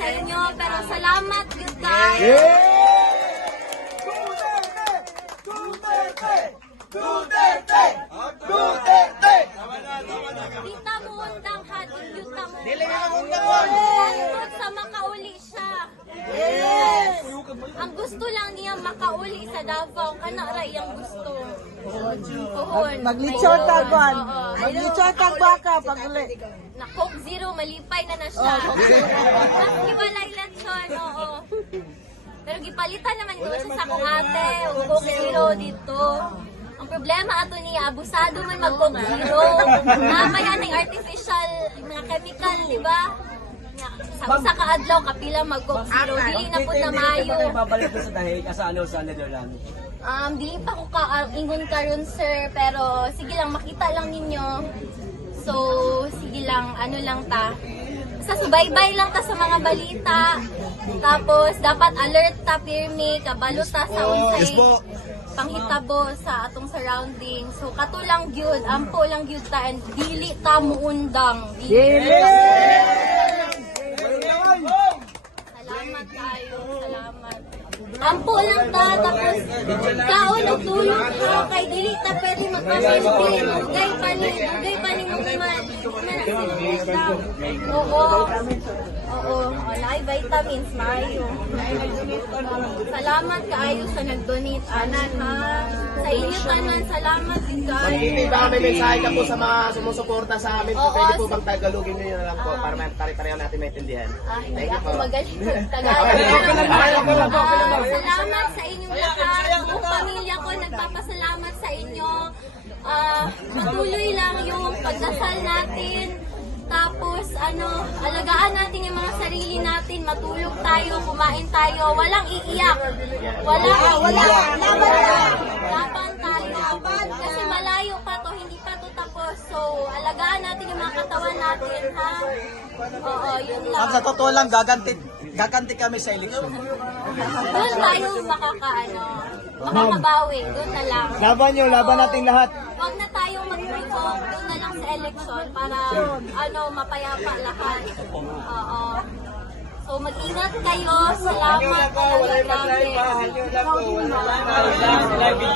sa inyo, pero salamat yun guys. Dita mo undang hadin yun ta mo. Hangtod sa makauli siya. Ang gusto lang niya makauli sa Davao, kana ra iyang gusto. Puhon. Maglitsyon tagwan. Maglitsyon tagbaka paguli. Na Coke Zero, malipay na siya. Nakiwalay lechon, oo. Pero gipalitan naman ito siya sa akong ate, Coke Zero dito. Ang problema ato niya, abusado man mag Coke Zero. May aning artificial mga chemical, di ba? Sa kaadlaw, kapila mag Coke Zero. Dili na po na mayo. Babalik ko sa dahig, sa Netherlands. Dili pa ko ingon karon sir, pero sige lang, makita lang ninyo. So, sige lang, ano lang ta. Sa subaybay lang ta sa mga balita. Tapos, dapat alert ta, pirmi, kabalo ta sa unsay panghitabo sa atong surrounding. So, kato lang gyud, ampo lang gyud ta, and dili ta muundang. Salamat kayo, salamat. Ampo lang ta, tapos kaon og tulong ha, kay dili ta pwede magpapalipin, ugay pa ni mo naman. Oo, walay vitamins, mayo. Salamat kaayo sa nag-donate, anan ha. Sa inyo tanan, salamat din guys. Baka may mensahe ka po sa mga sumusuporta sa amin. Pwede po bang tagalogin nyo yun lang po para pare-pareho natin maintindihan. Hindi ako magaling Tagalog. Salamat sa inyong lahat. Buong pamilya ko nagpapasalamat sa inyo. Patuloy lang yung pagdasal natin. Tapos, alagaan natin yung mga sarili natin. Matulog tayo, kumain tayo. Walang iiyak. Laban tayo. Kasi malayo pa to, hindi pa to tapos. So, alagaan natin yung mga katawan natin, ha? Oo, yun lang. Sa totoo lang, gaganti kami sa eleksyon. Doon tayo makakabawi. Doon na lang. Laban nyo, laban nating lahat. Huwag na tayong mag-provoke. Doon na lang sa election para mapayapa lahat. Oo. So mag-ingat kayo. Salamat. Grabe.